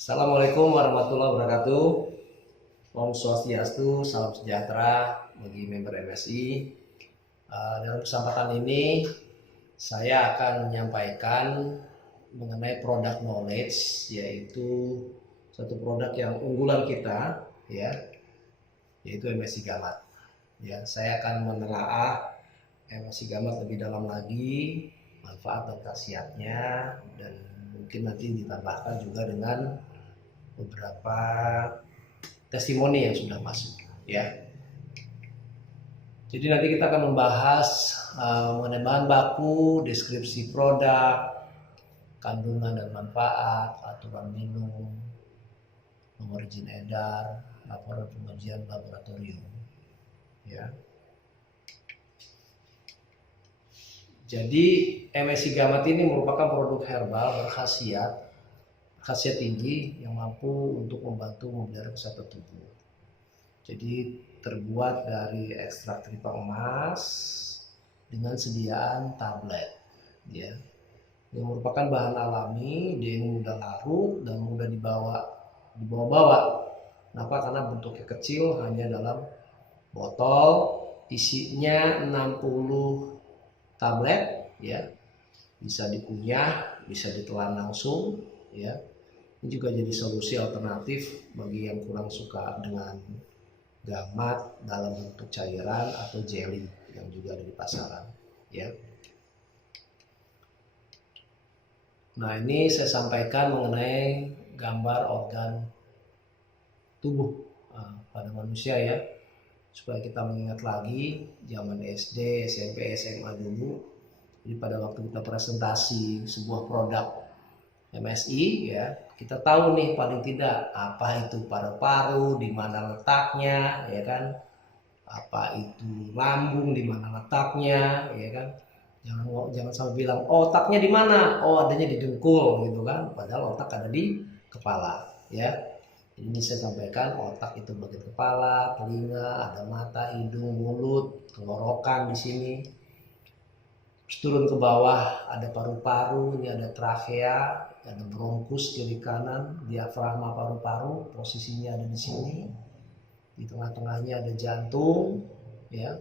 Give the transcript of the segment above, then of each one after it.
Assalamualaikum warahmatullahi wabarakatuh. Om Swastiastu, salam sejahtera bagi member MSI. Dalam kesempatan ini saya akan menyampaikan mengenai produk knowledge, yaitu satu produk yang unggulan kita, ya, yaitu MSI Gamat. Ya, saya akan menelaah MSI Gamat lebih dalam lagi, manfaat dan khasiatnya, dan mungkin nanti ditambahkan juga dengan beberapa testimoni yang sudah masuk, ya. Jadi nanti kita akan membahas mengenai bahan baku, deskripsi produk, kandungan dan manfaat, aturan minum, nomor izin edar, laporan pengujian laboratorium, ya. Jadi MSI Gamat ini merupakan produk herbal berkhasiat tinggi yang mampu untuk membantu memelihara kesehatan tubuh. Jadi terbuat dari ekstrak tripang emas dengan sediaan tablet, ya, yang merupakan bahan alami, dia mudah larut dan mudah dibawa-bawa. Kenapa? Karena bentuknya kecil, hanya dalam botol, isinya 60 tablet, ya, bisa dikunyah, bisa ditelan langsung, ya. Ini juga jadi solusi alternatif bagi yang kurang suka dengan gamat dalam bentuk cairan atau jelly yang juga ada di pasaran, ya. Nah, ini saya sampaikan mengenai gambar organ tubuh pada manusia, ya, supaya kita mengingat lagi zaman SD, SMP, SMA dulu. Jadi pada waktu kita presentasi sebuah produk MSI, ya, kita tahu nih paling tidak apa itu paru-paru, di mana letaknya, ya kan, apa itu lambung, di mana letaknya, ya kan. Jangan sampai bilang otaknya di mana, oh adanya di dengkul, gitu kan, padahal otak ada di kepala, ya. Ini saya sampaikan otak itu bagian kepala, telinga, ada mata, hidung, mulut, tenggorokan di sini. Terus turun ke bawah ada paru-paru, ini ada trakea, ada bronkus kiri kanan, diafragma paru-paru, posisinya ada di sini. Di tengah-tengahnya ada jantung, ya.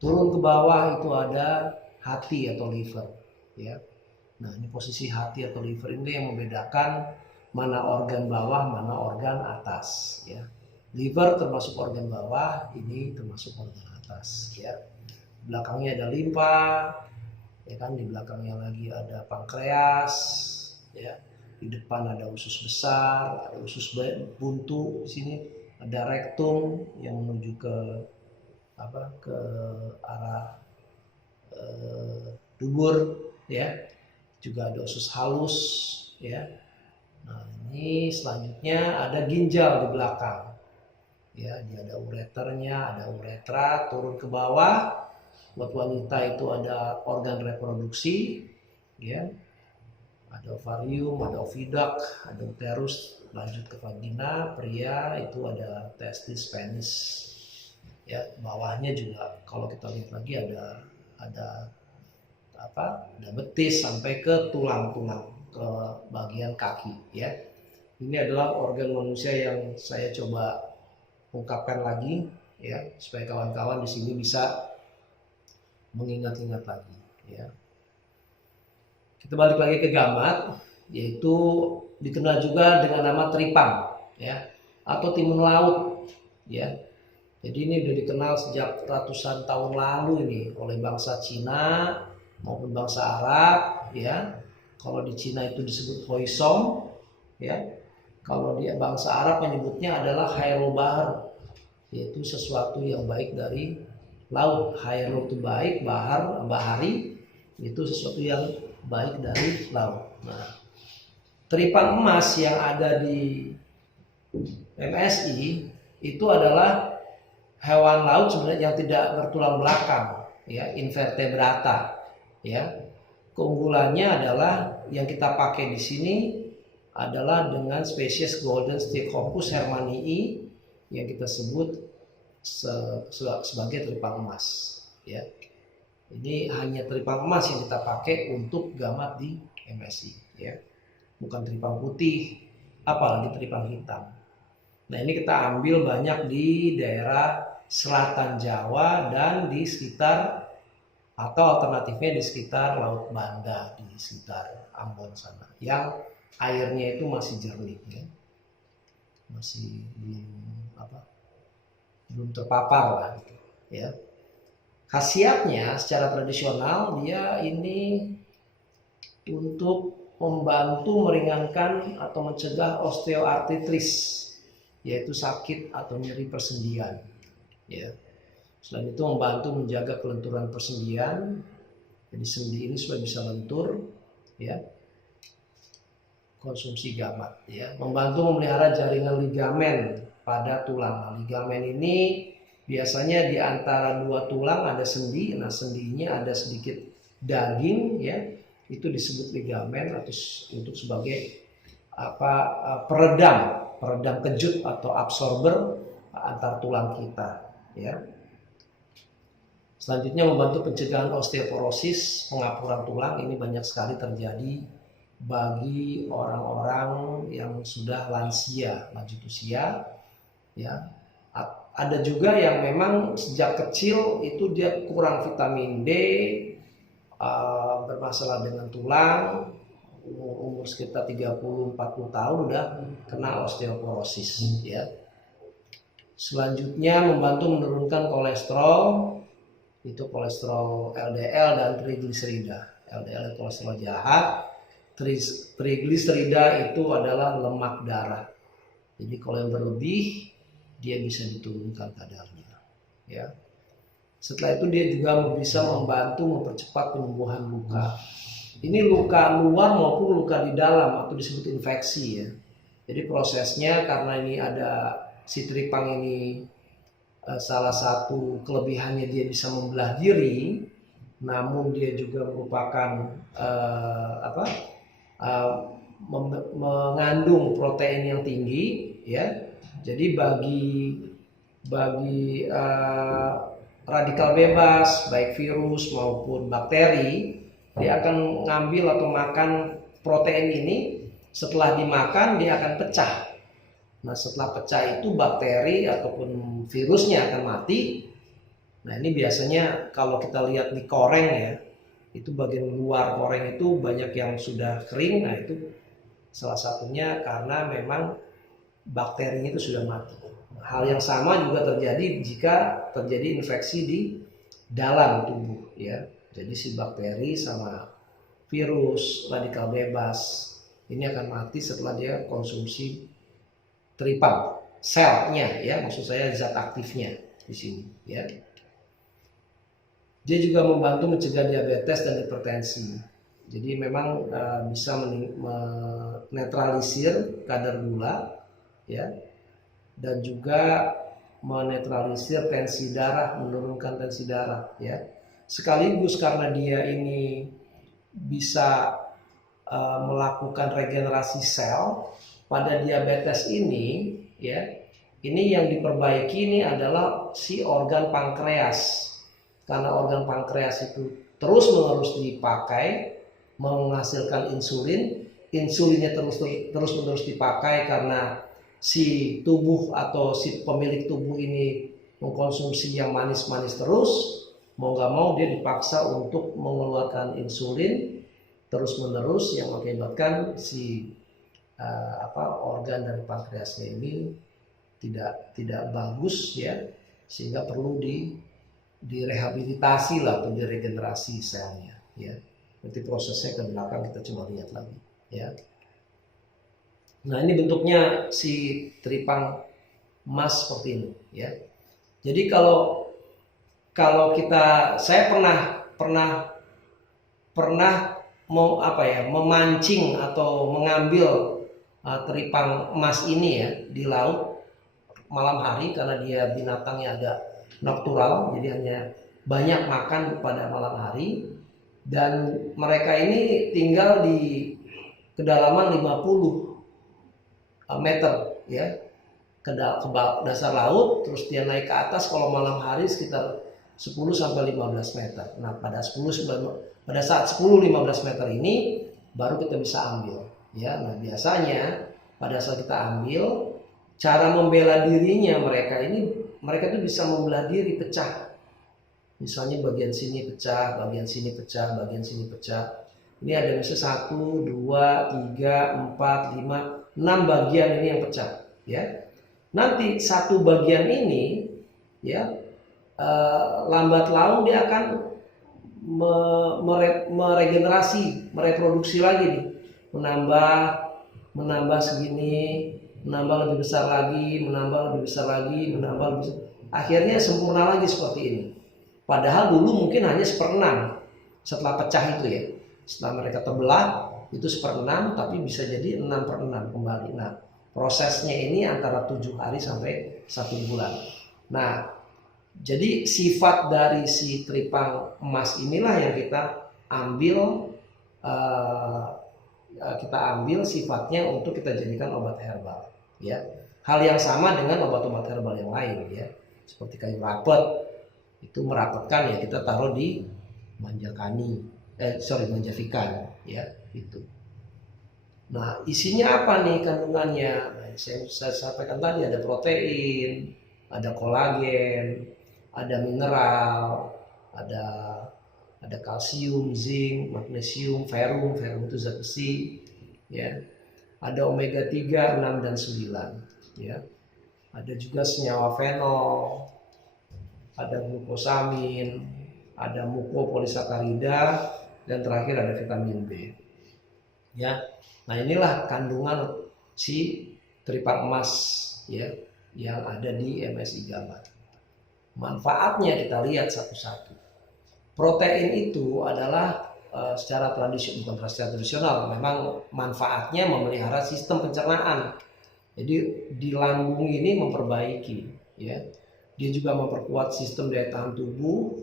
Turun ke bawah itu ada hati atau liver, ya. Nah, ini posisi hati atau liver ini yang membedakan mana organ bawah, mana organ atas, ya. Liver termasuk organ bawah, ini termasuk organ atas, ya. Belakangnya ada limpa, ya kan, di belakangnya lagi ada pankreas, ya. Di depan ada usus besar, ada usus buntu, di sini ada rektum yang menuju ke ke arah dubur, ya. Juga ada usus halus, ya. Nah, ini selanjutnya ada ginjal di belakang, ya. Dia ada ureternya, ada uretra. Turun ke bawah, buat wanita itu ada organ reproduksi, ya. Ada ovarium, ada oviduct, ada uterus, lanjut ke vagina. Pria itu ada testis, penis, ya. Bawahnya juga kalau kita lihat lagi ada betis sampai ke tulang-tulang, ke bagian kaki, ya. Ini adalah organ manusia yang saya coba ungkapkan lagi, ya, supaya kawan-kawan di sini bisa mengingat-ingat lagi, ya. Kita balik lagi ke gamat, yaitu dikenal juga dengan nama tripang, ya, atau timun laut, ya. Jadi ini sudah dikenal sejak ratusan tahun lalu ini oleh bangsa Cina maupun bangsa Arab, ya. Kalau di Cina itu disebut hoisom, ya. Kalau di bangsa Arab menyebutnya adalah khairul bahar, yaitu sesuatu yang baik dari laut. Khairul itu baik, bahari itu sesuatu yang baik dari laut. Nah, tripang emas yang ada di MSI itu adalah hewan laut sebenarnya yang tidak bertulang belakang, ya, invertebrata, ya. Keunggulannya adalah yang kita pakai di sini adalah dengan spesies Golden Stichopus hermannii yang kita sebut sebagai tripang emas, ya. Ini hanya tripang emas yang kita pakai untuk gamat di MSI, ya. Bukan tripang putih, apalagi teripang hitam. Nah ini kita ambil banyak di daerah selatan Jawa dan di sekitar, atau alternatifnya di sekitar Laut Banda, di sekitar Ambon sana, yang airnya itu masih jernih ya, masih belum terpapar lah gitu ya. Khasiatnya secara tradisional dia ini untuk membantu meringankan atau mencegah osteoartritis, yaitu sakit atau nyeri persendian ya. Selain itu membantu menjaga kelenturan persendian, jadi sendi ini supaya bisa lentur ya. Konsumsi gamat ya, membantu memelihara jaringan ligamen pada tulang. Nah, ligamen ini biasanya di antara dua tulang ada sendi. Nah, sendinya ada sedikit daging ya, itu disebut ligamen, atau untuk sebagai peredam kejut atau absorber antar tulang kita ya. Selanjutnya membantu pencegahan osteoporosis, pengapuran tulang. Ini banyak sekali terjadi bagi orang-orang yang sudah lansia, lanjut usia ya. Ada juga yang memang sejak kecil itu dia kurang vitamin D, bermasalah dengan tulang, umur sekitar 30-40 tahun udah kena osteoporosis ya. Selanjutnya membantu menurunkan kolesterol, itu kolesterol LDL dan trigliserida. LDL itu kolesterol jahat, trigliserida itu adalah lemak darah. Jadi kalau yang berlebih dia bisa diturunkan kadarnya ya. Setelah itu dia juga bisa membantu mempercepat penyembuhan luka. Ini luka luar maupun luka di dalam, atau disebut infeksi ya. Jadi prosesnya, karena ini ada si tripang ini, salah satu kelebihannya dia bisa membelah diri, namun dia juga merupakan mengandung protein yang tinggi ya. Jadi bagi radikal bebas baik virus maupun bakteri, dia akan ngambil atau makan protein ini. Setelah dimakan dia akan pecah. Nah setelah pecah itu bakteri ataupun virusnya akan mati. Nah ini biasanya kalau kita lihat di koreng ya, itu bagian luar koreng itu banyak yang sudah kering. Nah itu salah satunya karena memang bakterinya itu sudah mati. Hal yang sama juga terjadi jika terjadi infeksi di dalam tubuh ya. Jadi si bakteri sama virus radikal bebas ini akan mati setelah dia konsumsi tripang selnya ya, maksud saya zat aktifnya di sini ya. Dia juga membantu mencegah diabetes dan hipertensi. Jadi memang bisa menetralisir kadar gula ya, dan juga menetralisir tensi darah, menurunkan tensi darah ya. Sekaligus karena dia ini bisa melakukan regenerasi sel pada diabetes ini ya. Ini yang diperbaiki ini adalah si organ pankreas. Karena organ pankreas itu terus-menerus dipakai menghasilkan insulin, insulinnya terus-menerus dipakai karena si tubuh atau si pemilik tubuh ini mengkonsumsi yang manis-manis terus, mau nggak mau dia dipaksa untuk mengeluarkan insulin terus-menerus yang mengakibatkan si organ dari pankreasnya ini tidak bagus ya, sehingga perlu direhabilitasi lah atau diregenerasi selnya ya. Nanti prosesnya ke belakang kita coba lihat lagi ya. Nah ini bentuknya si tripang emas seperti ini ya. Jadi kalau saya pernah memancing atau mengambil tripang emas ini ya di laut malam hari, karena dia binatangnya agak nocturnal, jadi hanya banyak makan pada malam hari, dan mereka ini tinggal di kedalaman 50 meter ya ke dasar laut, terus dia naik ke atas kalau malam hari sekitar 10-15 meter. Nah pada saat 10-15 meter ini baru kita bisa ambil ya. Nah biasanya pada saat kita ambil, cara membela dirinya mereka tuh bisa membelah diri, pecah. Misalnya bagian sini pecah, bagian sini pecah, bagian sini pecah. Ini ada misalnya 1, 2, 3, 4, 5, 6 bagian ini yang pecah, ya. Nanti satu bagian ini, ya, lambat laun dia akan meregenerasi, mereproduksi lagi nih, menambah segini, menambah lebih besar lagi, menambah lebih besar lagi, menambah lebih besar. Akhirnya sempurna lagi seperti ini. Padahal dulu mungkin hanya 1/6 setelah pecah itu, ya. Setelah mereka terbelah itu 1/6, tapi bisa jadi 6/6 kembali. Nah, prosesnya ini antara 7 hari sampai 1 bulan. Nah, jadi sifat dari si tripang emas inilah yang kita ambil sifatnya untuk kita jadikan obat herbal, ya. Hal yang sama dengan obat-obat herbal yang lain, ya. Seperti kayu rapet, itu merapetkan, ya, kita taruh di manjavikan, ya, itu. Nah, isinya apa nih kandungannya? Nah, saya sampaikan tadi ada protein, ada kolagen, ada mineral, ada kalsium, zinc, magnesium, ferrum itu zat besi, ya. Ada omega 3, 6 dan 9, ya. Ada juga senyawa fenol, ada glukosamin, ada mukopolisakarida, dan terakhir ada vitamin B, ya. Nah, inilah kandungan si tripang emas, ya, yang ada di MSI Gammat. Manfaatnya kita lihat satu-satu. Protein itu adalah secara tradisional, memang manfaatnya memelihara sistem pencernaan. Jadi di lambung ini memperbaiki, ya. Dia juga memperkuat sistem daya tahan tubuh,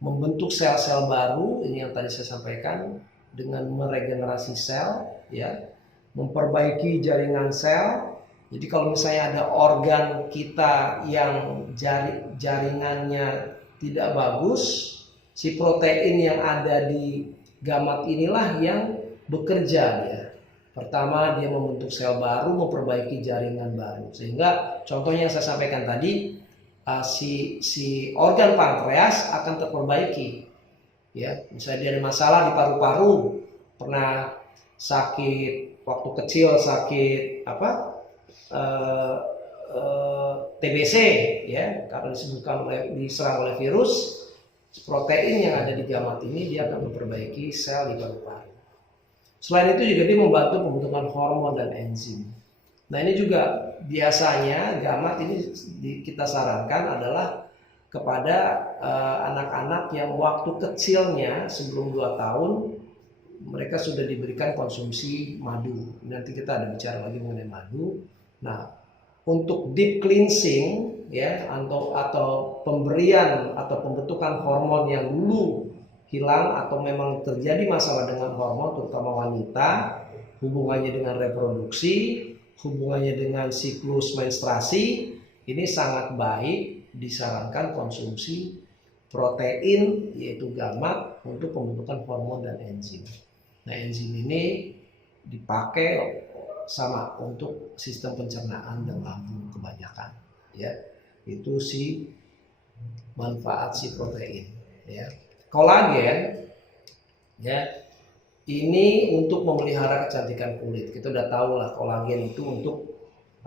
membentuk sel-sel baru, ini yang tadi saya sampaikan, dengan meregenerasi sel, ya, memperbaiki jaringan sel. Jadi kalau misalnya ada organ kita yang jaringannya tidak bagus, si protein yang ada di Gammat inilah yang bekerja, ya. Pertama, dia membentuk sel baru, memperbaiki jaringan baru, sehingga contohnya yang saya sampaikan tadi, si organ pankreas akan terperbaiki, ya. Misalnya dia ada masalah di paru-paru, pernah sakit waktu kecil, sakit TBC, ya, karena diserang oleh virus. Protein yang ada di Gammat ini dia akan memperbaiki sel di paru-paru. Selain itu juga dia membantu pembentukan hormon dan enzim. Nah, ini juga biasanya Gammat ini kita sarankan adalah kepada anak-anak yang waktu kecilnya sebelum 2 tahun mereka sudah diberikan konsumsi madu. Nanti kita ada bicara lagi mengenai madu. Nah, untuk deep cleansing, ya, atau pemberian atau pembentukan hormon yang dulu hilang atau memang terjadi masalah dengan hormon, terutama wanita, hubungannya dengan reproduksi, hubungannya dengan siklus menstruasi, ini sangat baik disarankan konsumsi protein, yaitu Gammat, untuk pembentukan hormon dan enzim. Nah, enzim ini dipakai sama untuk sistem pencernaan dan lambung kebanyakan, ya. Itu si manfaat si protein, ya. Kolagen, ya, ini untuk memelihara kecantikan kulit. Kita udah tahu lah kolagen itu untuk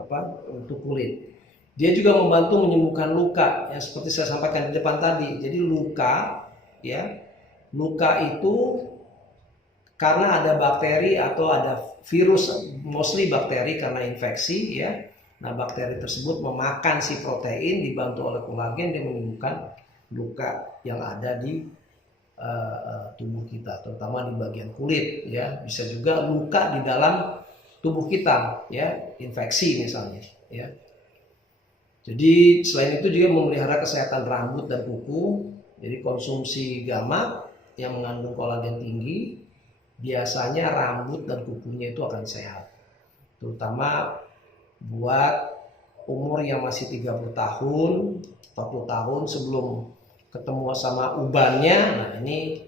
apa? Untuk kulit. Dia juga membantu menyembuhkan luka, yang seperti saya sampaikan di depan tadi. Jadi luka, ya, luka itu karena ada bakteri atau ada virus, mostly bakteri karena infeksi, ya. Nah, bakteri tersebut memakan si protein, dibantu oleh kolagen, dia menyembuhkan luka yang ada di tubuh kita, terutama di bagian kulit, ya. Bisa juga luka di dalam tubuh kita, ya, infeksi misalnya, ya. Jadi selain itu juga memelihara kesehatan rambut dan kuku. Jadi konsumsi Gammat yang mengandung kolagen tinggi, biasanya rambut dan kukunya itu akan sehat. Terutama buat umur yang masih 30 tahun, 40 tahun sebelum ketemu sama ubannya. Nah, ini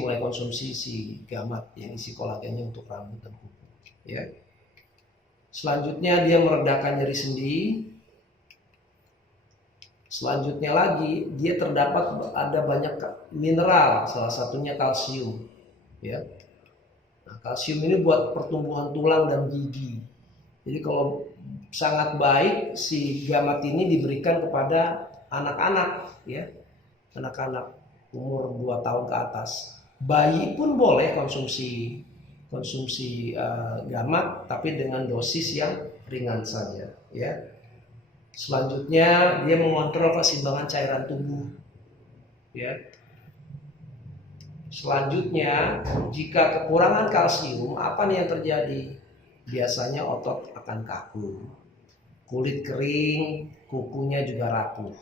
mulai konsumsi si Gammat yang isi kolagennya untuk rambut dan kuku, ya. Selanjutnya dia meredakan nyeri sendi. Selanjutnya lagi dia terdapat ada banyak mineral, salah satunya kalsium. Ya. Nah, kalsium ini buat pertumbuhan tulang dan gigi. Jadi kalau sangat baik si gamat ini diberikan kepada anak-anak, ya, anak-anak umur 2 tahun ke atas. Bayi pun boleh konsumsi gamat, tapi dengan dosis yang ringan saja, ya. Selanjutnya dia mengontrol keseimbangan cairan tubuh, ya. Selanjutnya jika kekurangan kalsium, apa nih yang terjadi? Biasanya otot akan kaku, kulit kering, kukunya juga rapuh,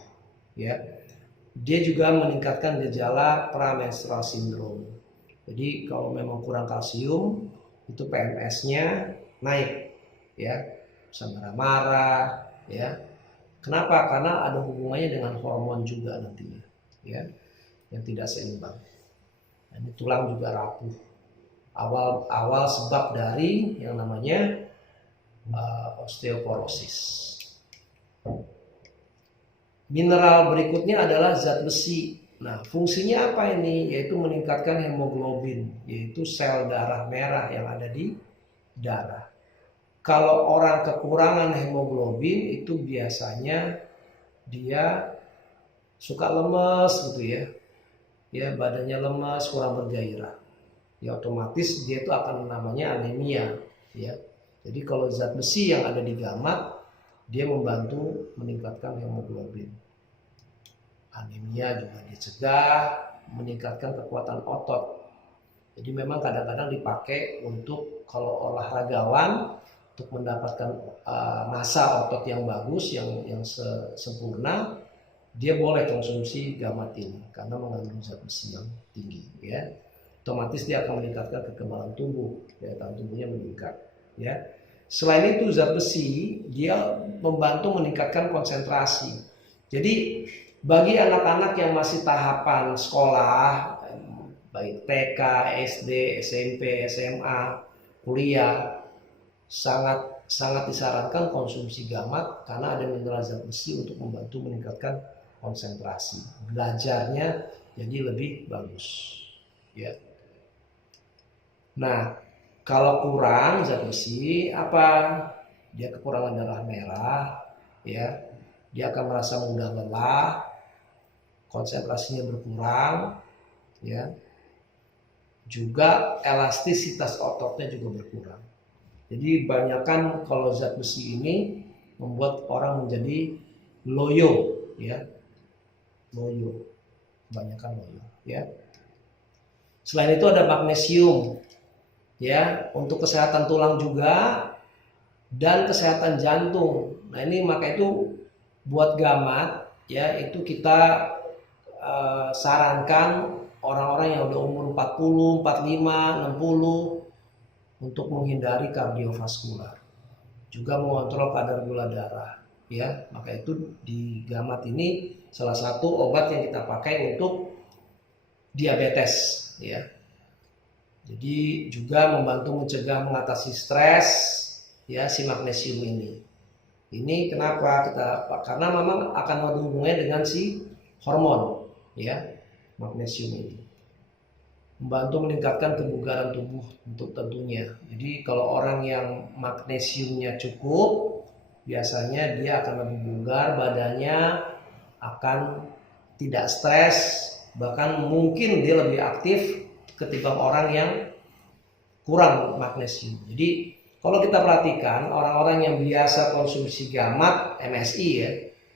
ya. Dia juga meningkatkan gejala pramenstrual syndrome. Jadi kalau memang kurang kalsium, itu PMS-nya naik, ya, bisa marah-marah, ya. Kenapa? Karena ada hubungannya dengan hormon juga nantinya, ya, yang tidak seimbang. Nah, ini tulang juga rapuh. Awal sebab dari yang namanya osteoporosis. Mineral berikutnya adalah zat besi. Nah, fungsinya apa ini? Yaitu meningkatkan hemoglobin, yaitu sel darah merah yang ada di darah. Kalau orang kekurangan hemoglobin itu biasanya dia suka lemes gitu, ya. Ya, badannya lemes, kurang bergairah. Ya, otomatis dia itu akan namanya anemia, ya. Jadi kalau zat besi yang ada di gamat, dia membantu meningkatkan hemoglobin. Anemia juga dicegah, meningkatkan kekuatan otot. Jadi memang kadang-kadang dipakai untuk kalau olahragawan untuk mendapatkan massa otot yang bagus, yang sempurna, dia boleh konsumsi gamat ini karena mengandung zat besi yang tinggi, ya. Otomatis dia akan meningkatkan kekebalan tubuh, daya tahan tubuhnya meningkat, ya. Selain itu zat besi dia membantu meningkatkan konsentrasi. Jadi bagi anak-anak yang masih tahapan sekolah, baik TK, SD, SMP, SMA, kuliah, sangat disarankan konsumsi gamat karena ada mineral zat besi untuk membantu meningkatkan konsentrasi. Belajarnya jadi lebih bagus, ya. Nah, kalau kurang zat besi apa? Dia kekurangan darah merah, ya. Dia akan merasa mudah lelah, konsentrasinya berkurang, ya. Juga elastisitas ototnya juga berkurang. Jadi banyakkan kalau zat besi ini membuat orang menjadi loyo, ya. Loyo. Banyakkan loyo, ya. Selain itu ada magnesium, ya, untuk kesehatan tulang juga dan kesehatan jantung. Nah, ini maka itu buat gamat, ya, itu kita sarankan orang-orang yang udah umur 40, 45, 60 untuk menghindari kardiovaskular, juga mengontrol kadar gula darah, ya. Maka itu di gamat ini salah satu obat yang kita pakai untuk diabetes, ya. Jadi juga membantu mencegah mengatasi stres, ya, si magnesium ini. Ini kenapa karena memang akan ada hubungannya dengan si hormon, ya, magnesium ini. Membantu meningkatkan kebugaran tubuh untuk tentunya. Jadi kalau orang yang magnesiumnya cukup, biasanya dia akan lebih bugar, badannya akan tidak stres, bahkan mungkin dia lebih aktif ketimbang orang yang kurang magnesium. Jadi kalau kita perhatikan orang-orang yang biasa konsumsi gamat MSI, ya,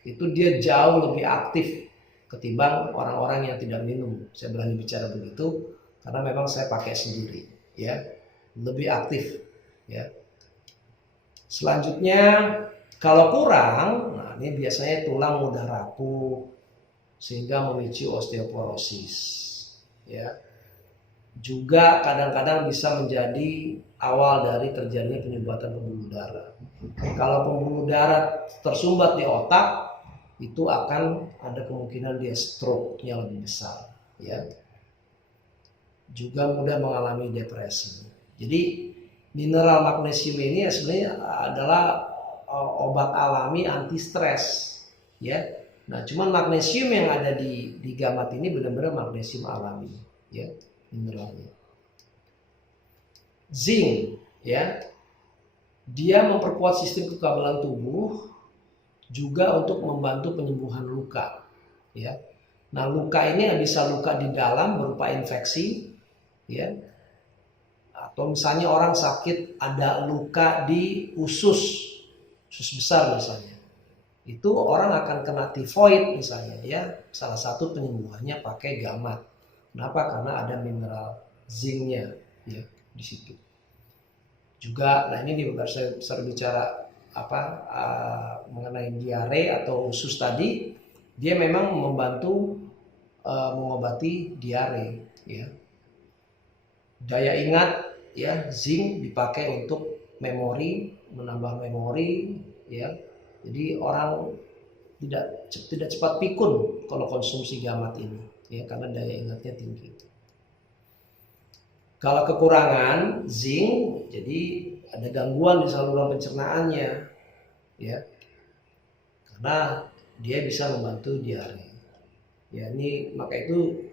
itu dia jauh lebih aktif ketimbang orang-orang yang tidak minum. Saya berani bicara begitu karena memang saya pakai sendiri, ya, lebih aktif, ya. Selanjutnya kalau kurang, nah ini biasanya tulang mudah rapuh sehingga memicu osteoporosis, ya. Juga kadang-kadang bisa menjadi awal dari terjadinya penyumbatan pembuluh darah. Kalau pembuluh darah tersumbat di otak, itu akan ada kemungkinan dia stroke-nya lebih besar, ya. Juga mudah mengalami depresi. Jadi Mineral magnesium ini sebenarnya adalah obat alami anti stres, ya. Nah, cuman magnesium yang ada di gamat ini benar-benar magnesium alami, ya, mineralnya. Zinc, ya, dia memperkuat sistem kekebalan tubuh, juga untuk membantu penyembuhan luka, ya. Nah, luka ini bisa luka di dalam berupa infeksi, ya, atau misalnya orang sakit ada luka di usus besar misalnya, itu orang akan kena tifoid misalnya, ya, salah satu penyembuhannya pakai gamat. Kenapa? Karena ada mineral zincnya, ya, di situ. Juga, nah ini saya bicara mengenai diare atau usus tadi, dia memang membantu mengobati diare, ya. Daya ingat, ya, zinc dipakai untuk memori, menambah memori, ya. Jadi orang tidak cepat pikun kalau konsumsi gamat ini, ya, karena daya ingatnya tinggi. Kalau kekurangan zinc, jadi ada gangguan di saluran pencernaannya, ya, karena dia bisa membantu diare. Ya, ini maka itu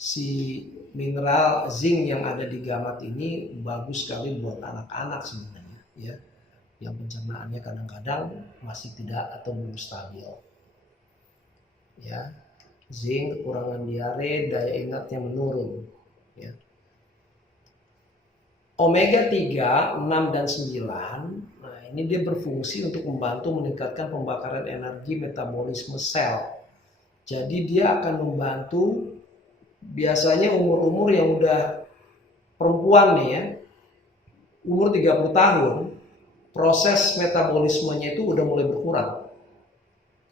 si mineral zinc yang ada di gamat ini bagus sekali buat anak-anak sebenarnya, ya, yang pencernaannya kadang-kadang masih tidak atau belum stabil, ya. Zinc kekurangan diare, daya ingatnya menurun, ya. Omega 3, 6 dan 9, nah ini dia berfungsi untuk membantu meningkatkan pembakaran energi metabolisme sel. Jadi dia akan membantu biasanya umur-umur yang udah perempuan nih, ya, umur 30 tahun, proses metabolismenya itu udah mulai berkurang,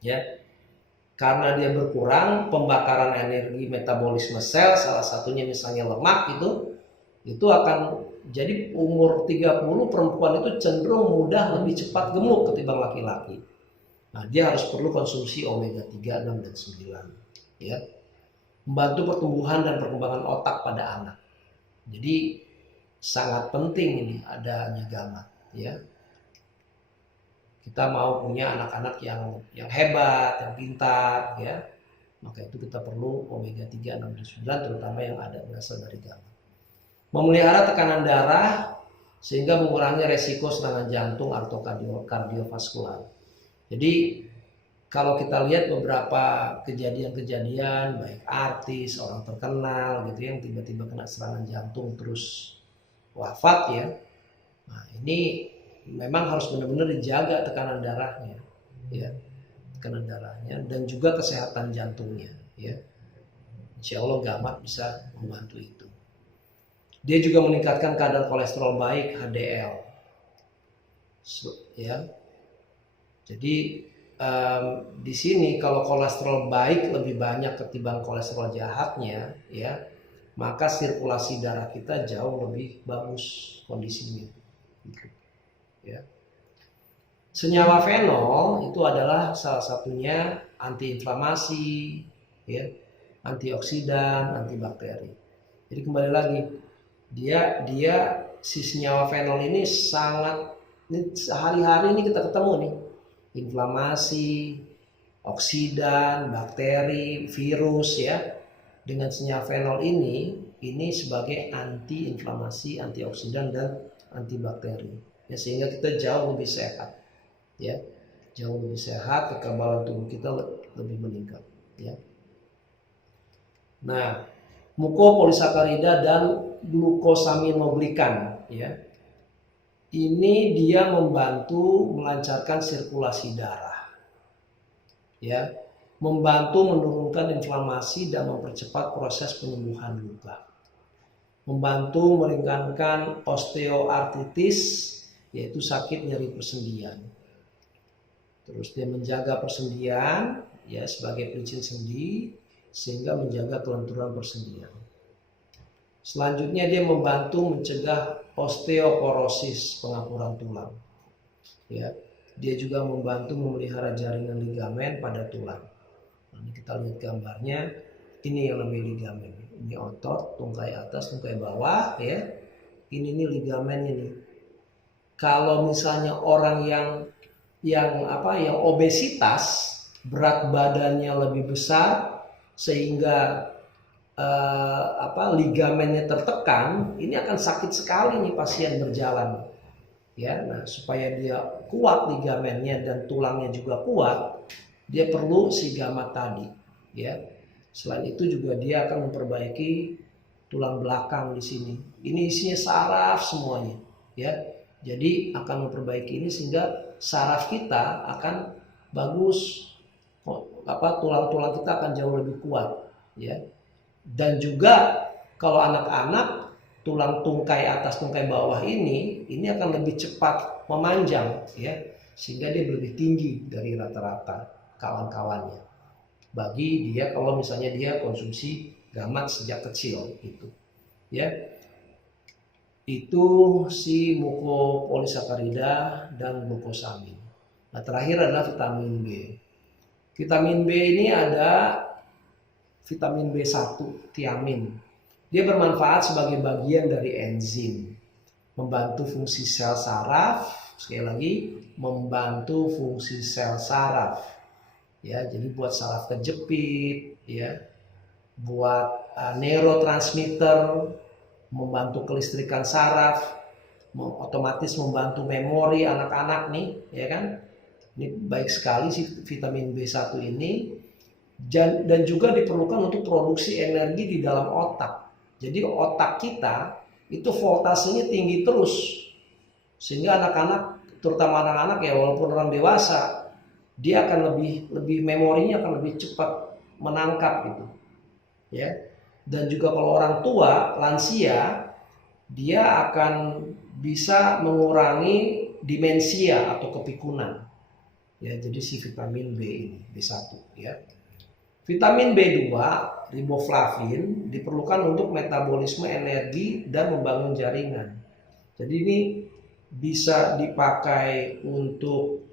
ya. Karena dia berkurang, pembakaran energi metabolisme sel, salah satunya misalnya lemak itu akan jadi umur 30 perempuan itu cenderung mudah lebih cepat gemuk ketimbang laki-laki. Nah, dia harus perlu konsumsi omega 3, 6 dan 9, ya. Membantu pertumbuhan dan perkembangan otak pada anak. Jadi sangat penting ini adanya gamat, ya. Kita mau punya anak-anak yang hebat, yang pintar, ya. Maka itu kita perlu omega 3, 6 dan 9, terutama yang ada berasal dari gamat. Memelihara tekanan darah sehingga mengurangi resiko serangan jantung atau kardiovaskular. Jadi kalau kita lihat beberapa kejadian-kejadian baik artis, orang terkenal gitu yang tiba-tiba kena serangan jantung terus wafat, ya. Nah, ini memang harus benar-benar dijaga tekanan darahnya, ya, tekanan darahnya dan juga kesehatan jantungnya, ya. Insya Allah gamat bisa membantu itu. Dia juga meningkatkan kadar kolesterol baik HDL, ya. Jadi di sini kalau kolesterol baik lebih banyak ketimbang kolesterol jahatnya, ya, maka sirkulasi darah kita jauh lebih bagus kondisinya, ya. Senyawa fenol itu adalah salah satunya antiinflamasi, ya, antioksidan, antibakteri. Jadi kembali lagi, dia si senyawa fenol ini sehari-hari ini kita ketemu nih, inflamasi, oksidan, bakteri, virus, ya. Dengan senyawa fenol ini sebagai anti-inflamasi, antioksidan dan antibakteri, ya, sehingga kita jauh lebih sehat, ya, jauh lebih sehat, kekebalan tubuh kita lebih meningkat, ya. Nah, mukopolisakarida dan glukosaminoglikan, ya, ini dia membantu melancarkan sirkulasi darah, ya, membantu menurunkan inflamasi dan mempercepat proses penyembuhan luka, membantu meringankan osteoartritis, yaitu sakit nyeri persendian. Terus dia menjaga persendian, ya, sebagai pelicin sendi sehingga menjaga kelenturan persendian. Selanjutnya dia membantu mencegah osteoporosis, pengapuran tulang, ya. Dia juga membantu memelihara jaringan ligamen pada tulang. Nah, ini kita lihat gambarnya, ini yang namanya ligamen. Ini otot, tungkai atas, tungkai bawah, ya. Ini nih ligamen ini. kalau misalnya orang yang obesitas, berat badannya lebih besar sehingga ligamennya tertekan, ini akan sakit sekali nih pasien berjalan. Ya, nah supaya dia kuat ligamennya dan tulangnya juga kuat, dia perlu si gamat tadi. Ya, selain itu juga dia akan memperbaiki tulang belakang di sini. Ini isinya saraf semuanya. Ya, jadi akan memperbaiki ini sehingga saraf kita akan bagus, tulang-tulang kita akan jauh lebih kuat. Ya, dan juga kalau anak-anak, tulang tungkai atas tungkai bawah ini akan lebih cepat memanjang, ya, sehingga dia lebih tinggi dari rata-rata kawan-kawannya. Bagi dia kalau misalnya dia konsumsi gamat sejak kecil gitu, ya. Itu si mukopolisakarida dan glukosamin. Nah, terakhir adalah vitamin B. Vitamin B ini ada vitamin B1, tiamin. Dia bermanfaat sebagai bagian dari enzim, membantu fungsi sel saraf, sekali lagi, membantu fungsi sel saraf. Ya, jadi buat saraf kejepit, ya, buat neurotransmitter, membantu kelistrikan saraf, otomatis membantu memori anak-anak nih, ya kan? Ini baik sekali sih vitamin B1 ini. Dan juga diperlukan untuk produksi energi di dalam otak. Jadi otak kita itu voltasenya tinggi terus, sehingga anak-anak, terutama anak-anak ya, walaupun orang dewasa, dia akan lebih memorinya akan lebih cepat menangkap gitu, ya. Dan juga kalau orang tua, lansia, dia akan bisa mengurangi demensia atau kepikunan. Ya, jadi si vitamin B ini, B1, ya. Vitamin B2, riboflavin, diperlukan untuk metabolisme energi dan membangun jaringan. Jadi ini bisa dipakai untuk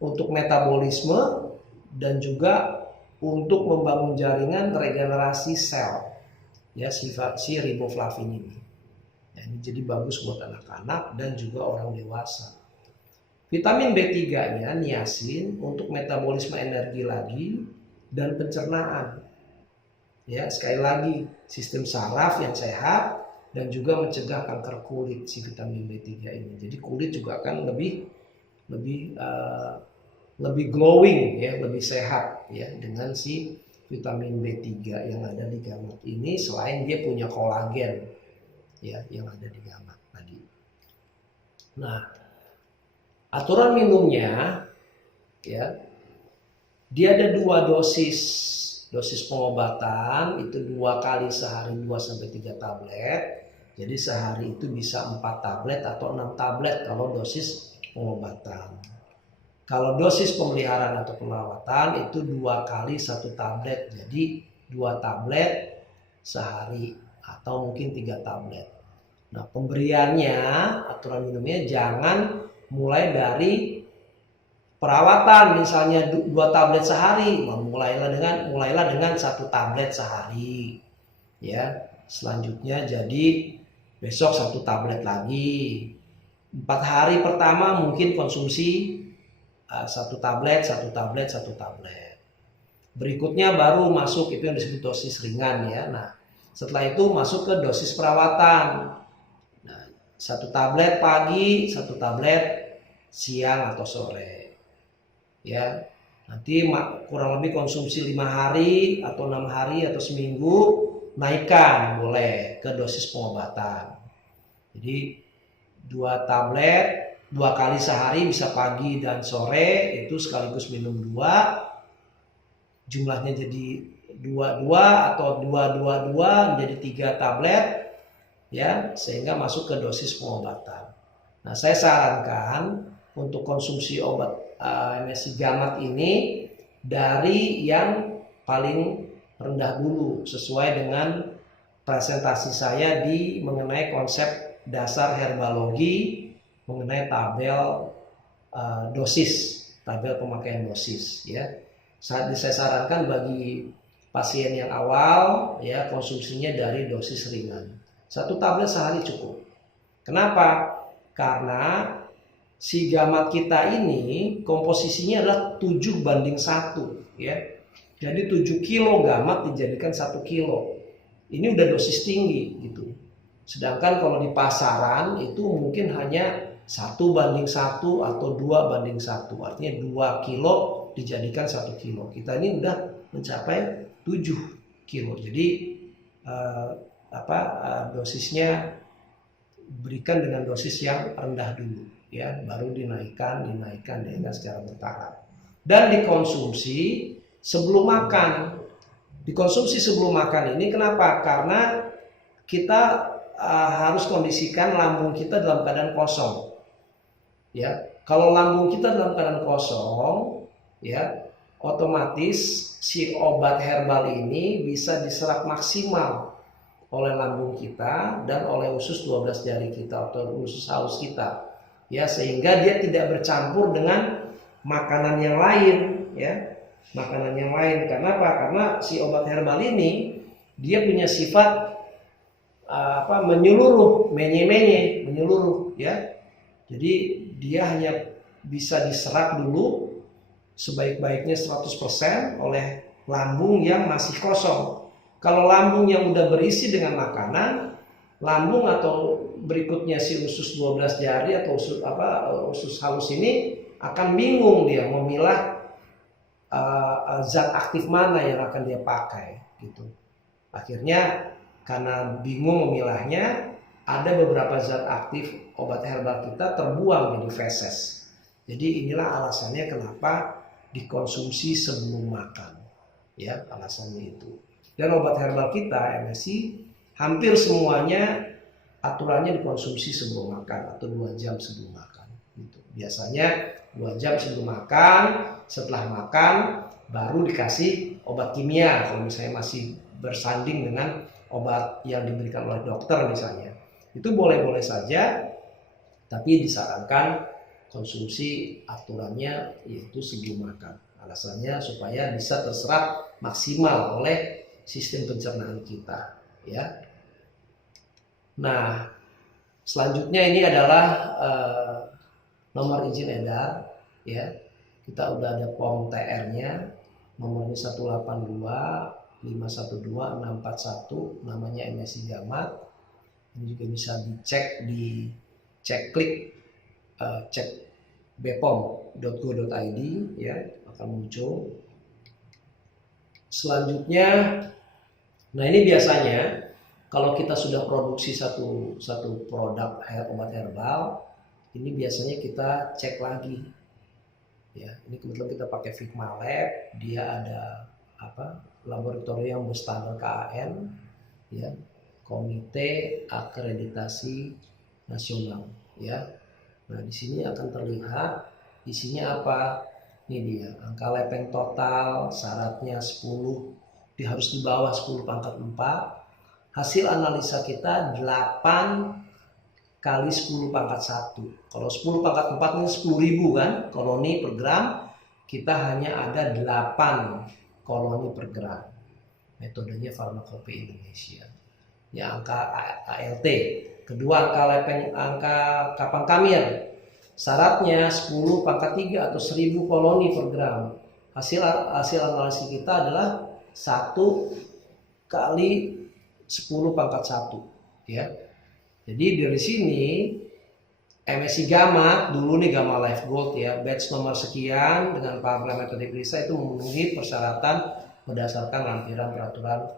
untuk metabolisme dan juga untuk membangun jaringan regenerasi sel. Ya, si riboflavin ini. Ya, ini jadi bagus buat anak-anak dan juga orang dewasa. Vitamin B3-nya niacin untuk metabolisme energi lagi dan pencernaan. Ya, sekali lagi sistem saraf yang sehat dan juga mencegah kanker kulit si vitamin B3 ini. Jadi kulit juga akan lebih glowing, ya, lebih sehat, ya, dengan si vitamin B3 yang ada di gamat ini, selain dia punya kolagen, ya, yang ada di gamat tadi. Nah, aturan minumnya, ya, dia ada 2 dosis pengobatan, itu 2 kali sehari 2-3 tablet. Jadi sehari itu bisa 4 tablet atau 6 tablet kalau dosis pengobatan. Kalau dosis pemeliharaan atau perawatan itu 2 kali 1 tablet, jadi 2 tablet sehari atau mungkin 3 tablet. Nah, pemberiannya, aturan minumnya jangan mulai dari perawatan, misalnya 2 tablet sehari, mulailah dengan 1 tablet sehari, ya. Selanjutnya jadi besok 1 tablet lagi. 4 hari pertama mungkin konsumsi 1 tablet. Berikutnya baru masuk itu yang disebut dosis ringan, ya. Nah, setelah itu masuk ke dosis perawatan. Nah, 1 tablet pagi, 1 tablet siang atau sore, ya. Nanti kurang lebih konsumsi 5 hari atau 6 hari atau seminggu, naikkan boleh ke dosis pengobatan. Jadi 2 tablet 2 kali sehari, bisa pagi dan sore, itu sekaligus minum 2, jumlahnya jadi 2 atau 2 menjadi 3 tablet, ya, sehingga masuk ke dosis pengobatan. Nah, saya sarankan untuk konsumsi obat MSI gamat ini dari yang paling rendah dulu, sesuai dengan presentasi saya mengenai konsep dasar herbalogi, mengenai tabel dosis, tabel pemakaian dosis, ya. Saya sarankan bagi pasien yang awal, ya, konsumsinya dari dosis ringan. 1 tablet sehari cukup. Kenapa? Karena si gamat kita ini komposisinya adalah 7:1 ya. Jadi 7 kilo gamat dijadikan 1 kilo. Ini udah dosis tinggi gitu. Sedangkan kalau di pasaran itu mungkin hanya 1:1 atau 2:1. Artinya 2 kilo dijadikan 1 kilo. Kita ini udah mencapai 7 kilo. Jadi dosisnya berikan dengan dosis yang rendah dulu ya, baru dinaikkan secara bertahap. Dan dikonsumsi sebelum makan. Dikonsumsi sebelum makan ini kenapa? Karena kita harus kondisikan lambung kita dalam keadaan kosong. Ya, kalau lambung kita dalam keadaan kosong, ya, otomatis si obat herbal ini bisa diserap maksimal oleh lambung kita dan oleh usus 12 jari kita atau usus halus kita. Ya, sehingga dia tidak bercampur dengan makanan yang lain, ya. Makanan yang lain. Kenapa? Karena si obat herbal ini dia punya sifat menyeluruh, menyeluruh ya. Jadi dia hanya bisa diserap dulu sebaik-baiknya 100% oleh lambung yang masih kosong. Kalau lambung yang udah berisi dengan makanan, lambung atau berikutnya si usus 12 jari atau usus halus ini akan bingung dia memilah zat aktif mana yang akan dia pakai gitu. Akhirnya karena bingung memilahnya, ada beberapa zat aktif obat herbal kita terbuang jadi feses. Jadi inilah alasannya kenapa dikonsumsi sebelum makan. Ya, alasannya itu. Dan obat herbal kita MSI hampir semuanya aturannya dikonsumsi sebelum makan atau 2 jam sebelum makan gitu. Biasanya 2 jam sebelum makan, setelah makan baru dikasih obat kimia kalau misalnya masih bersanding dengan obat yang diberikan oleh dokter misalnya. Itu boleh-boleh saja, tapi disarankan konsumsi aturannya yaitu sebelum makan. Alasannya supaya bisa terserap maksimal oleh sistem pencernaan kita, ya. Nah, selanjutnya ini adalah nomor izin edar, ya. Kita udah ada POM TR-nya, nomornya 182512641, namanya MSI Gamat. Ini juga bisa dicek di cek bepom.go.id, ya, akan muncul. Selanjutnya, nah ini biasanya kalau kita sudah produksi satu produk obat herbal, ini biasanya kita cek lagi. Ya, ini kebetulan kita pakai Figma Lab, dia ada laboratorium yang berstandar KAN, ya, Komite Akreditasi Nasional, ya. Nah, di sini akan terlihat isinya apa. Ini dia, angka lepeng total, syaratnya 10, harus di bawah 10/4. Hasil analisa kita 8 kali 10⁻⁴. Kalau 10⁻⁴ ini 10.000 kan koloni per gram, kita hanya ada 8 koloni per gram. Metodenya Farmakope Indonesia. Ya, angka ALT. Kedua, angka kapang kamian. Syaratnya 10⁻³ atau 1000 koloni per gram. Hasil analisis kita adalah 1 kali 10⁻⁴, ya. Jadi dari sini MSI Gamat dulu nih Gamma Life Gold, ya, batch nomor sekian dengan parameter diperiksa itu memenuhi persyaratan berdasarkan lampiran peraturan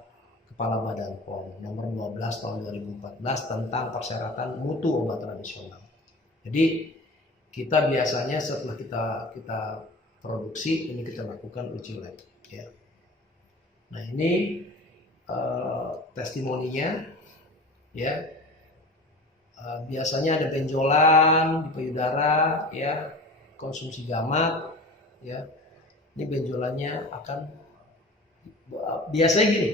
Kepala Badan POM nomor 12 tahun 2014 tentang persyaratan mutu obat tradisional. Jadi kita biasanya setelah kita produksi ini kita lakukan uji lab, ya. Nah, ini testimoninya, ya. Biasanya ada benjolan di payudara, ya, konsumsi gamat, ya. Ini benjolannya akan biasanya gini.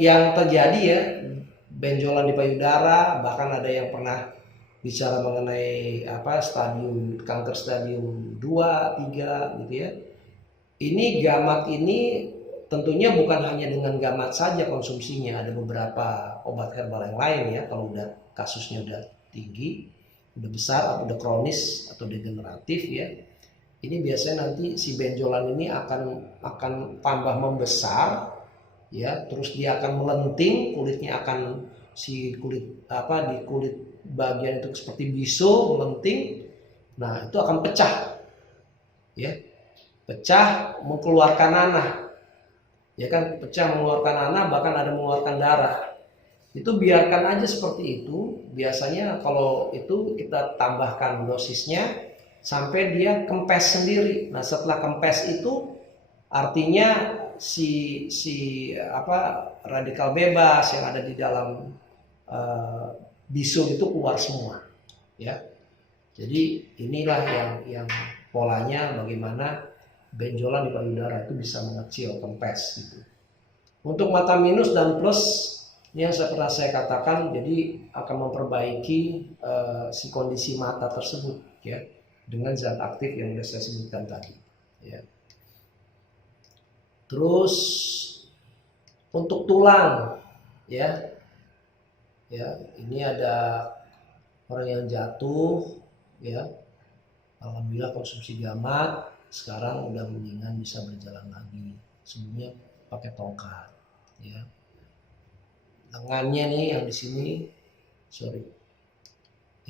yang terjadi, ya, benjolan di payudara, bahkan ada yang pernah bicara mengenai stadium kanker stadium 2, 3 gitu, ya. Ini gamat ini tentunya bukan hanya dengan gamat saja konsumsinya, ada beberapa obat herbal yang lain ya. Kalau udah kasusnya udah tinggi, udah besar, atau udah kronis atau degeneratif ya, ini biasanya nanti si benjolan ini akan tambah membesar ya, terus dia akan melenting, kulitnya akan di kulit bagian itu seperti bisul melenting. Nah, itu akan pecah ya, pecah mengeluarkan nanah ya kan, pecah mengeluarkan nanah, bahkan ada mengeluarkan darah. Itu biarkan aja seperti itu. Biasanya kalau itu kita tambahkan dosisnya sampai dia kempes sendiri. Nah, setelah kempes itu artinya si radikal bebas yang ada di dalam bisul itu keluar semua ya. Jadi inilah yang polanya bagaimana benjolan di payudara itu bisa mengecil, kempes gitu. Untuk mata minus dan plus ini yang pernah saya katakan, jadi akan memperbaiki si kondisi mata tersebut ya, dengan zat aktif yang sudah saya sebutkan tadi ya. Terus untuk tulang ya, ini ada orang yang jatuh ya, alhamdulillah konsumsi gamat, sekarang udah mendingan, bisa berjalan lagi. Sebelumnya pakai tongkat ya. Lengannya nih yang di sini,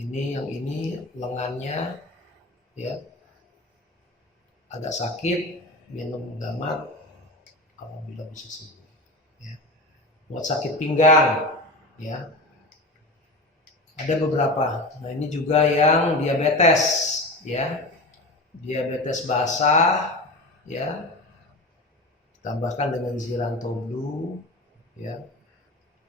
yang ini lengannya ya agak sakit, minum gamat alhamdulillah bisa sembuh ya. Buat sakit pinggang ya, ada beberapa. Nah, ini juga yang diabetes ya, diabetes basah ya, tambahkan dengan Xiranto Blue ya,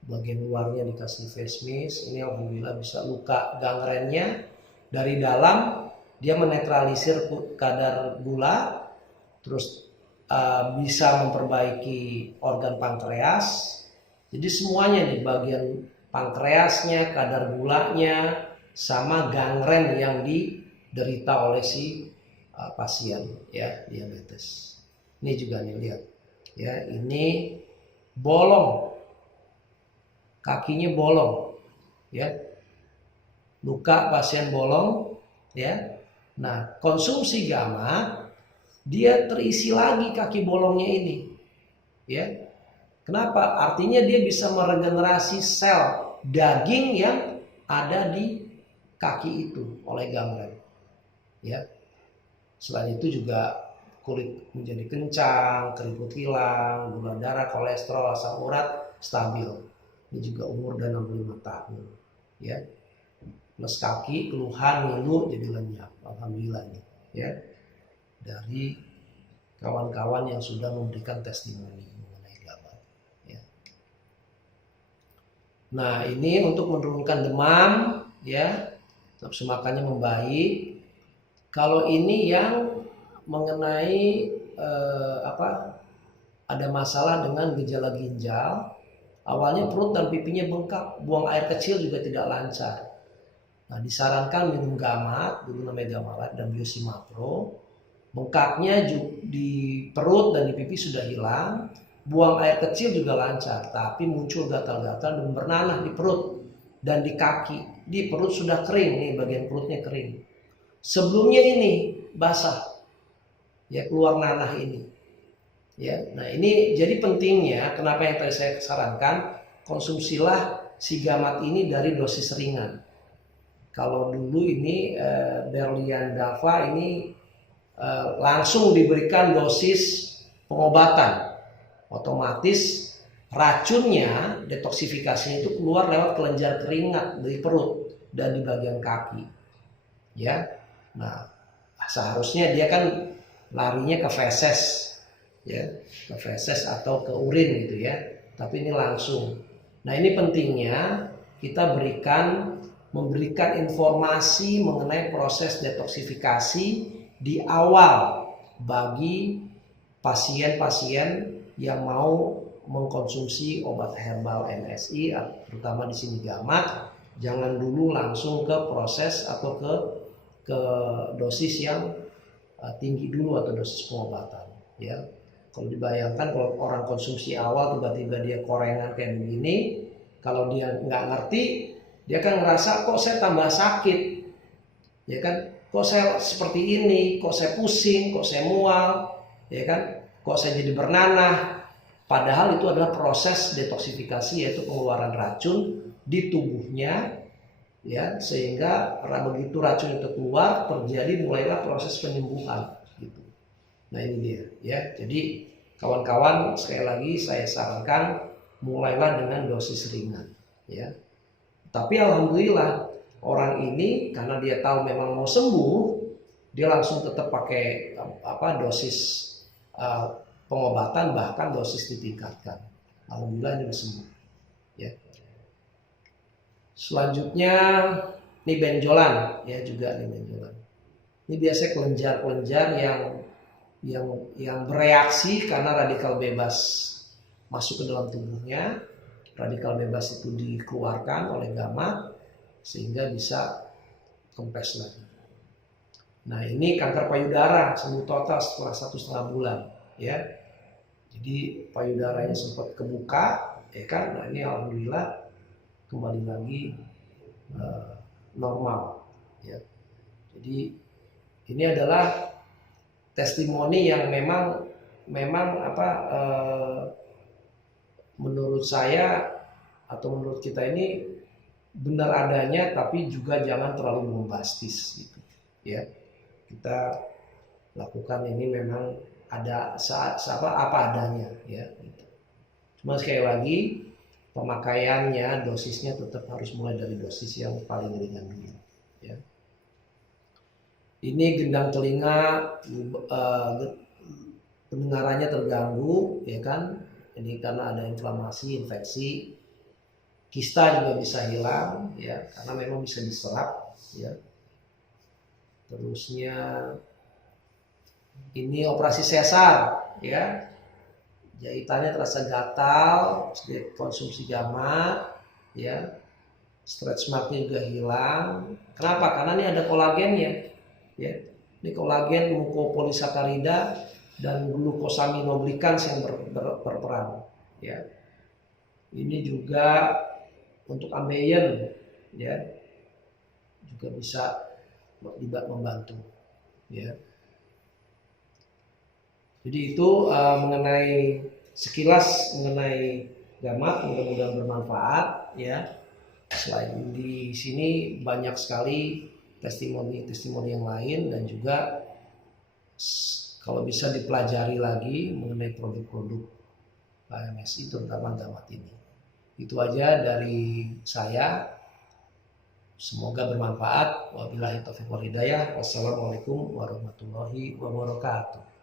bagian luarnya dikasih face mist. Ini alhamdulillah bisa luka gangrennya dari dalam, dia menetralisir kadar gula, terus bisa memperbaiki organ pankreas. Jadi semuanya nih, bagian pankreasnya, kadar gulanya, sama gangren yang diderita oleh si pasien ya diabetes. Ini juga nih lihat ya, ini bolong, kakinya bolong ya, luka pasien bolong ya. Nah, konsumsi gamat dia terisi lagi kaki bolongnya ini ya. Kenapa? Artinya dia bisa meregenerasi sel daging yang ada di kaki itu oleh gangren ya. Selain itu juga kulit menjadi kencang, keriput hilang, gula darah, kolesterol, asam urat stabil. Ini juga umur dan 65 tahun ya. Plus kaki, keluhan, ngilu jadi lenyap. Alhamdulillah nih ya, dari kawan-kawan yang sudah memberikan testimoni mengenai gamat ya. Nah, ini untuk menurunkan demam ya, nafsu makannya membaik. Kalau ini yang mengenai ada masalah dengan gejala ginjal, awalnya perut dan pipinya bengkak, buang air kecil juga tidak lancar. Nah, disarankan minum gamat, dulu namanya Gamalite dan Biosimapro. Bengkaknya di perut dan di pipi sudah hilang, buang air kecil juga lancar, tapi muncul gatal-gatal dan bernanah di perut dan di kaki. Di perut sudah kering nih, bagian perutnya kering. Sebelumnya ini basah ya, keluar nanah ini ya. Nah, ini jadi pentingnya kenapa yang tadi saya sarankan, konsumsilah si gamat ini dari dosis ringan. Kalau dulu ini Berlian Dava ini langsung diberikan dosis pengobatan, otomatis racunnya, detoksifikasinya itu keluar lewat kelenjar keringat dari perut dan di bagian kaki ya. Nah, seharusnya dia kan larinya ke feses ya, ke feses atau ke urin gitu ya, tapi ini langsung. Nah, ini pentingnya kita memberikan informasi mengenai proses detoksifikasi di awal bagi pasien-pasien yang mau mengkonsumsi obat herbal MSI, terutama di sini gamat. Jangan dulu langsung ke proses atau ke dosis yang tinggi dulu atau dosis pengobatan ya. Kalau dibayangkan kalau orang konsumsi awal tiba-tiba dia korengan kayak begini, kalau dia nggak ngerti, dia kan ngerasa kok saya tambah sakit, ya kan? Kok saya seperti ini, kok saya pusing, kok saya mual, ya kan? Kok saya jadi bernanah. Padahal itu adalah proses detoksifikasi, yaitu pengeluaran racun di tubuhnya, ya, sehingga begitu racun itu keluar terjadi mulailah proses penyembuhan gitu. Nah ini dia ya. Jadi kawan-kawan, sekali lagi saya sarankan mulailah dengan dosis ringan ya. Tapi alhamdulillah orang ini karena dia tahu memang mau sembuh, dia langsung tetap pakai dosis pengobatan, bahkan dosis ditingkatkan. Alhamdulillah ini sembuh ya. Selanjutnya ini benjolan ya, juga ini benjolan. Ini biasanya kelenjar-kelenjar yang bereaksi karena radikal bebas masuk ke dalam tubuhnya. Radikal bebas itu dikeluarkan oleh gamma sehingga bisa kempes lagi. Nah ini kanker payudara sembuh total setelah 1,5 bulan ya. Jadi payudaranya sempat kebuka ya kan. Nah ini alhamdulillah kembali lagi normal ya. Jadi ini adalah testimoni yang memang menurut saya atau menurut kita ini benar adanya, tapi juga jangan terlalu bombastis gitu ya. Kita lakukan ini memang ada apa adanya ya gitu. Cuma sekali lagi pemakaiannya, dosisnya tetap harus mulai dari dosis yang paling ringan dulu ya. Ini gendang telinga, pendengarannya terganggu ya kan. Ini karena ada inflamasi, infeksi. Kista juga bisa hilang ya, karena memang bisa diserap ya. Terusnya ini operasi sesar ya. Jahitannya terasa gatal, konsumsi gamma ya. Stretch marknya juga hilang. Kenapa? Karena ini ada kolagennya ya. Ini kolagen mukopolisakarida dan glukosaminoglikans yang berperan ya. Ini juga untuk ambeien ya, juga bisa membantu ya. Jadi itu mengenai sekilas mengenai gamma, mudah-mudahan bermanfaat ya. Selain di sini banyak sekali testimoni yang lain, dan juga kalau bisa dipelajari lagi mengenai produk-produk HMSI terutama gawat ini. Itu aja dari saya. Semoga bermanfaat. Wabillahi taufiq wal hidayah. Wassalamualaikum warahmatullahi wabarakatuh.